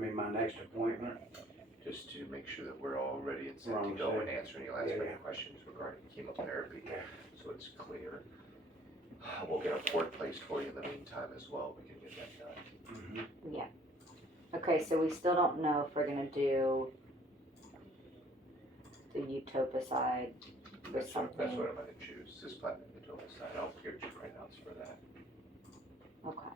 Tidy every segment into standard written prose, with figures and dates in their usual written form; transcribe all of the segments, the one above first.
my next appointment. Just to make sure that we're all ready and set to go and answer any last minute questions regarding chemotherapy, so it's clear. We'll get a port placed for you in the meantime as well. We can get that done. Mm-hmm. Yeah. Okay, so we still don't know if we're gonna do the utopicide or That's something. what I'm gonna choose. Cisplatin utopicide. I'll get you printouts for that. Okay.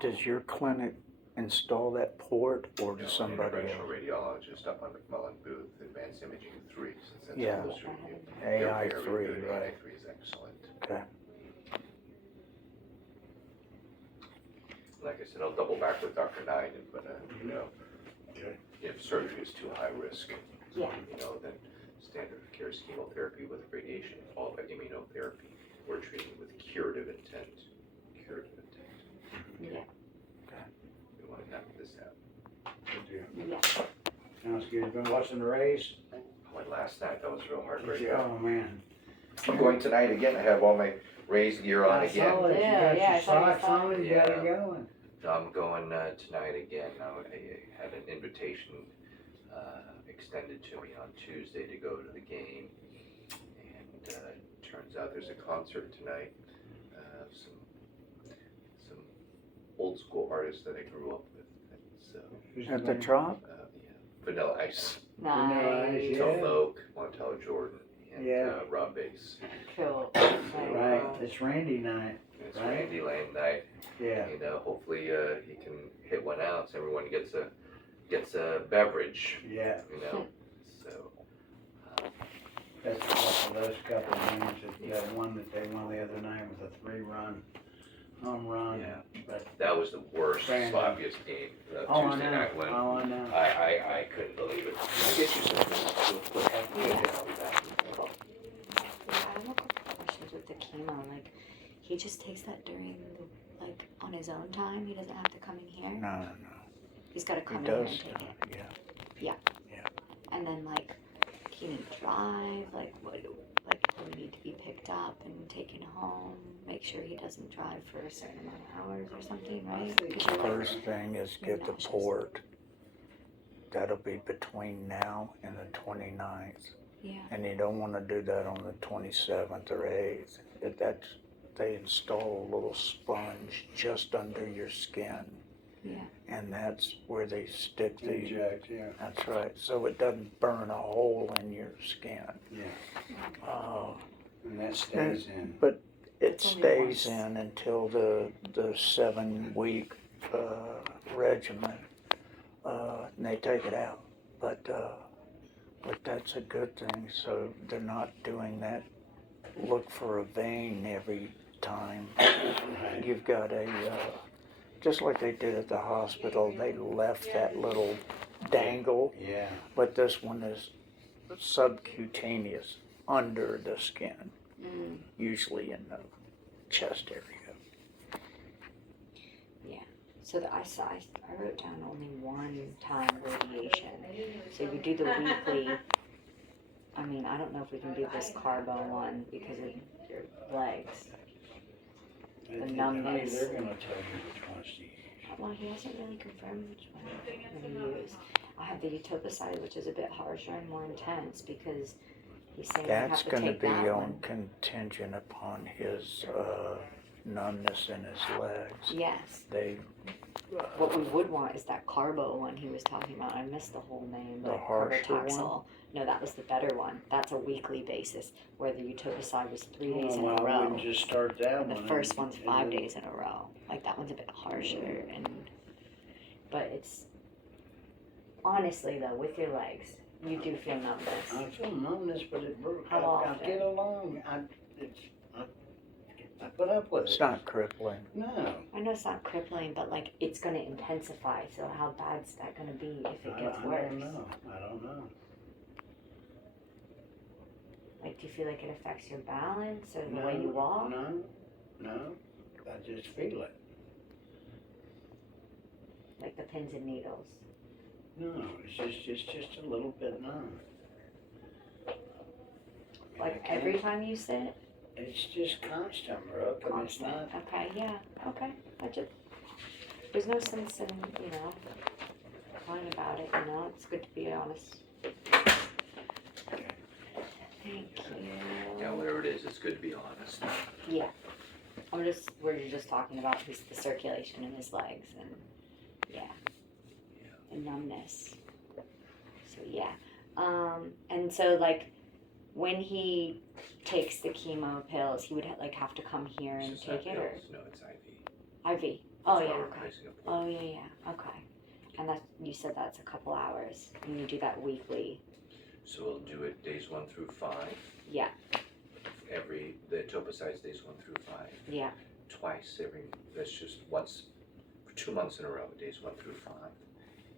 Does your clinic install that port, or does somebody Interventional else? radiologist up on McMullen Booth, Advanced Imaging 3, since that's Yeah. closer to you. AI They're 3, very good. right? AI 3 is excellent. Okay. Like I said, I'll double back with Dr. Niden, but Okay. if surgery is too high risk, Yeah. then standard of care is chemotherapy with radiation followed by immunotherapy. We're treating with curative intent. Curative intent. Yeah. We want to knock this out. Good deal. Yeah. Sounds good. Been watching the Rays? I went last night, that was real heartbreaking. Oh, man. I'm going tonight again. I have all my Rays gear on I again. saw it. You Yeah, got yeah, I your saw you socks saw on, it. you got it going. I'm going tonight again. I had an invitation extended to me on Tuesday to go to the game, and turns out there's a concert tonight of some old school artists that I grew up with. So, Who's At the name? Trop? Vanilla Ice, Nice. Tone Loc, Montel Jordan, and Yeah. Rob Bass. Cool. Right, it's Randy night. It's Right. Randy Lane night. Yeah. Hopefully he can hit one out so everyone gets a beverage. Yeah. So That's one of those couple of games that one that they won the other night was a 3-run home run. Yeah. But, that was the worst, Brandon. sloppiest game oh, I Tuesday know. night when Oh, I know. I couldn't believe it. Can I get you something real quick? Yeah, I have a couple questions with the chemo. Like, he just takes that during, on his own time? He doesn't have to come in here? No. He's got to He come in here and does. take it. Yeah. And then, can he drive? What, do we need to be picked up and taken home? Make sure he doesn't drive for a certain amount of hours or something, right? 'Cause you're First thing is get the nauseous. port. That'll be between now and the 29th. Yeah. And you don't want to do that on the 27th or 8th. They install a little sponge just under your skin. Yeah. And that's where they stick the, Inject, yeah. that's right, so it doesn't burn a hole in your skin. Yeah. Uh, And that stays in. But it It's only stays once. in until the 7-week regimen, and they take it out. But that's a good thing, so they're not doing that. Look for a vein every time. Right. You've got just like they did at the hospital, they left that little dangle, Yeah. but this one is subcutaneous under the skin, usually in the chest area. So I wrote down only one time radiation. So you do the weekly. I don't know if we can do this carbo one because of your legs. The numbness. They're gonna tell you which ones to use. Well, he hasn't really confirmed which one I'm going to use. I have the utopicide, which is a bit harsher and more intense because he's saying I That's have to going to take be that on one. contingent upon his numbness in his legs. Yes. They What we would want is that carbo one he was talking about. I missed the whole name. The But harsher carbotaxol. No, that was the better one. That's a weekly basis, where the utopicide was 3 days in a I row. wouldn't just start that And one. the first one's and 5 then- days in a row. That one's a bit harsher, but it's honestly though, with your legs, you do feel numbness. I feel numbness, but it works. How I often? get along. I put up with it. it's not crippling. No. I know it's not crippling, but it's going to intensify. So how bad's that going to be if it gets I worse? don't know. Do you feel like it affects your balance or the way you walk? No. I just feel it. Like the pins and needles. No, it's just a little bit numb. Like every time you sit? It's just constant, Brooke, and it's not, Okay, yeah, okay. There's no sense in, lying about it, it's good to be honest. Thank you. Yeah, whatever it is, it's good to be honest. Yeah. We're just talking about the circulation in his legs and, the numbness. So, yeah. And so, like, when he takes the chemo pills, he would have to come here and It's take not it, or? pills, no, it's IV. IV. Oh, It's yeah, not okay. replacing a port. Oh, yeah, okay. And you said that's a couple hours, and you do that weekly. So we'll do it days 1 through 5. Yeah. The etoposide days 1 through 5. Yeah. Twice that's just once, for 2 months in a row, days 1 through 5.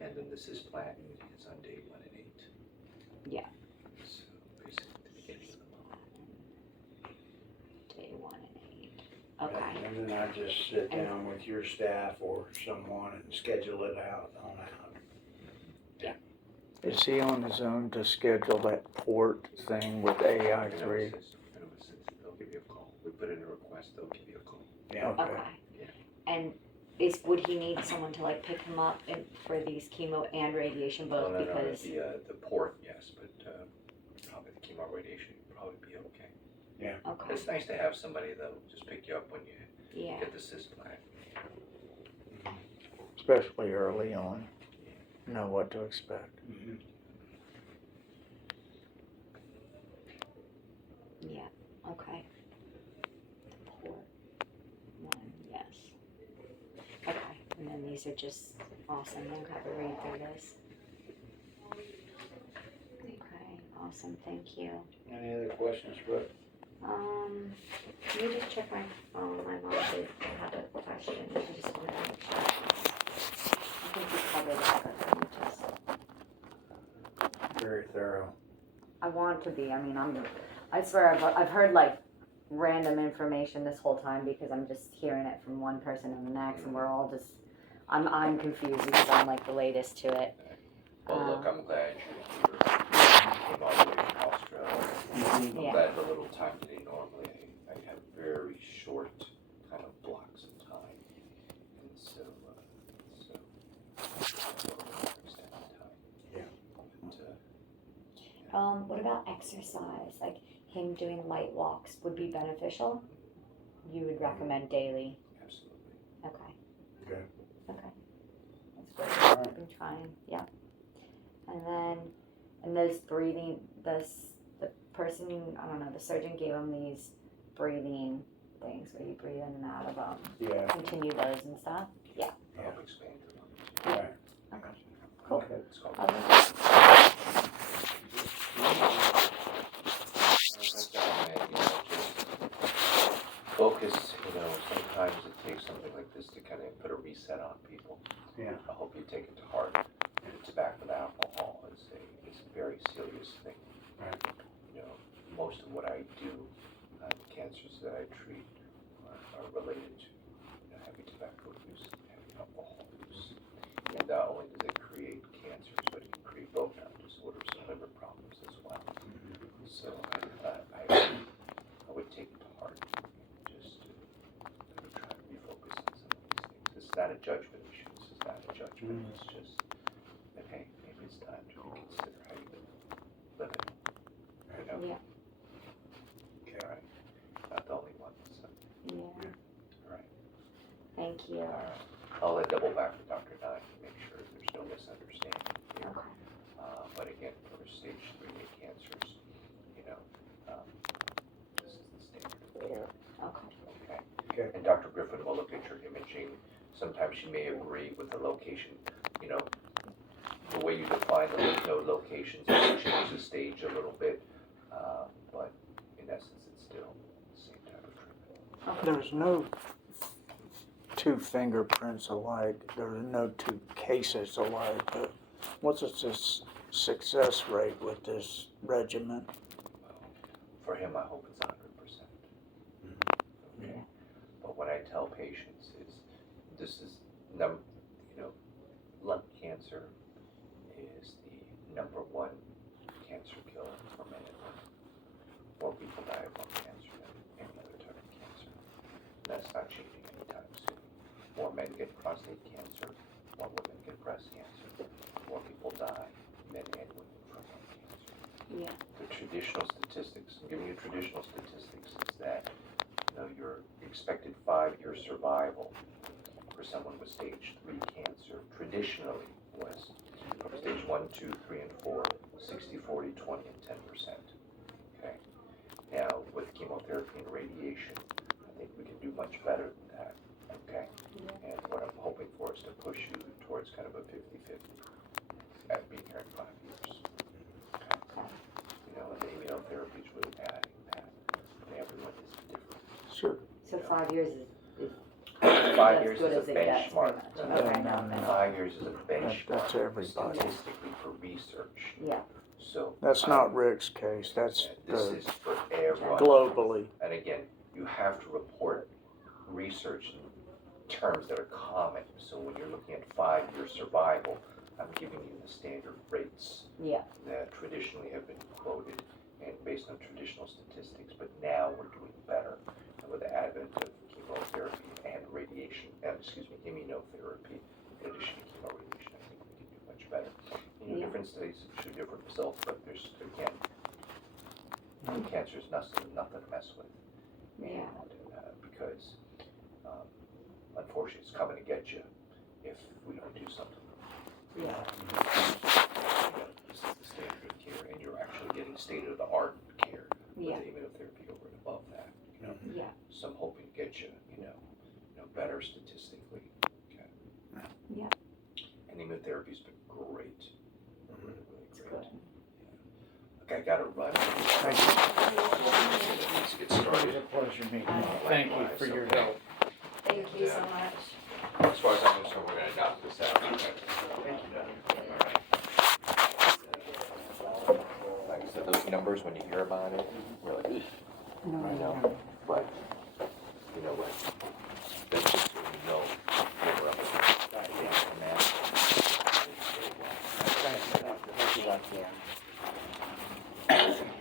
And then the cisplatin is on day 1 and 8. Yeah. So basically the beginning of the month. Day 1 and 8. Okay. and then I just sit down with your staff or someone and schedule it out on out. Is he on his own to schedule that port thing with AI3? They'll give you a call. We put in a request, they'll give you a call. Yeah. Okay. Yeah. And would he need someone to like pick him up for these chemo and radiation both? No, Because the port, yes, but probably the chemo radiation would probably be okay. okay. It's nice to have somebody that'll just pick you up when you Yeah. get the cisplatin. Especially early on. Know what to expect. Mm-hmm. Yeah. Okay. The port one, yes. Okay. And then these are just awesome. We'll have to read through this. Okay. Awesome. Thank you. Any other questions, Brooke? Let me just check my phone. My mom did have a question. I just wanted to check. I think we covered everything. Very thorough. I want to be. I mean, I swear I've heard like random information this whole time because I'm just hearing it from one person and the next, and we're all just. I'm confused because I'm like the latest to it. Well, look, I'm glad you came all the way from Australia. I'm Yeah. glad the little time today. Normally, I have very short kind of blocks of time, and so extended time. Yeah. But, What about exercise? Like him doing light walks would be beneficial. You would recommend daily. absolutely. Okay. Okay. Okay. That's great. I've been trying. Yeah. And those breathing, the person, I don't know, the surgeon gave him these breathing things where you breathe in and out of them. Yeah. Continue those and stuff. Yeah. Help expand it. Right. Okay. Cool. Okay. It's called focus, sometimes it takes something like this to kind of put a reset on people. Yeah. I hope you take it to heart. Tobacco and alcohol is a very serious thing. Right. Most of what I do, the cancers that I treat are related to heavy tobacco use, heavy alcohol use. And not only does it create cancers, but it can create bone marrow disorders and liver problems as well. So I would take it to heart, just to try to refocus on some of these things. It's not a judgment issue. This is not a judgment. It's just that, hey, maybe it's time to reconsider how you've been living. Yeah. Okay, all right. Not the only one. So, Yeah. all right. Thank you. All right. I'll double back with Dr. Nye to make sure there's no misunderstanding here. Okay. But again, for stage 3A cancers, this is the standard of care. Okay. Okay. Okay. And Dr. Griffin will look at your imaging. Sometimes she may agree with the location. The way you define the lymph node locations, it changes the stage a little bit, but in essence, it's still the same type of treatment. There's no two fingerprints alike. There's no two cases alike. But what's the success rate with this regimen? For him, I hope it's 100%. Okay. But what I tell patients is, this is lung cancer is the #1 cancer killer for men and women, or prostate cancer, more women get breast cancer, more people die, men and women, from lung cancer. Yeah. The traditional statistics, I'm giving you traditional statistics, is that your expected 5-year survival for someone with stage 3 cancer traditionally was from stage 1, 2, 3, and 4, 60, 40, 20, and 10%. Okay? Now, with chemotherapy and radiation, I think we can do much better than that. Okay? And what I'm hoping for is to push you towards kind of a 50-50 at being here in 5 years. Okay? And the immunotherapy is really adding that. And everyone is different. Sure. So 5 years is 5 years good is a as it gets, benchmark. pretty much. Okay. No. 5 years is a benchmark That's everybody. statistically for research. Yeah. So That's not Rick's case, that's this is for everyone. globally. And again, you have to report research in terms that are common. So when you're looking at 5-year survival, I'm giving you the standard rates Yeah. that traditionally have been quoted and based on traditional statistics, but now we're doing better. And with the advent of chemotherapy and radiation, immunotherapy, in addition to chemoradiation, I think we can do much better. Yeah. Different studies show different results, but there's, again, cancer is nothing to mess with. Yeah. And, because, unfortunately, it's coming to get you if we don't do something. Yeah. This is the standard of care, and you're actually getting state-of-the-art care with Yeah. immunotherapy over and above that. Yeah. So I'm hoping to get you, better statistically. Okay. Yeah. And immunotherapy's been great. Really, really It's great. good. Okay, I gotta run. Thank you. Let's get It was started. a pleasure meeting you. Thank you for your help. Thank you so much. As far as I'm concerned, we're gonna knock this out. Thank you, Doug. Like I said, those numbers, when you hear about it, you're like, I know, but you know what? That's just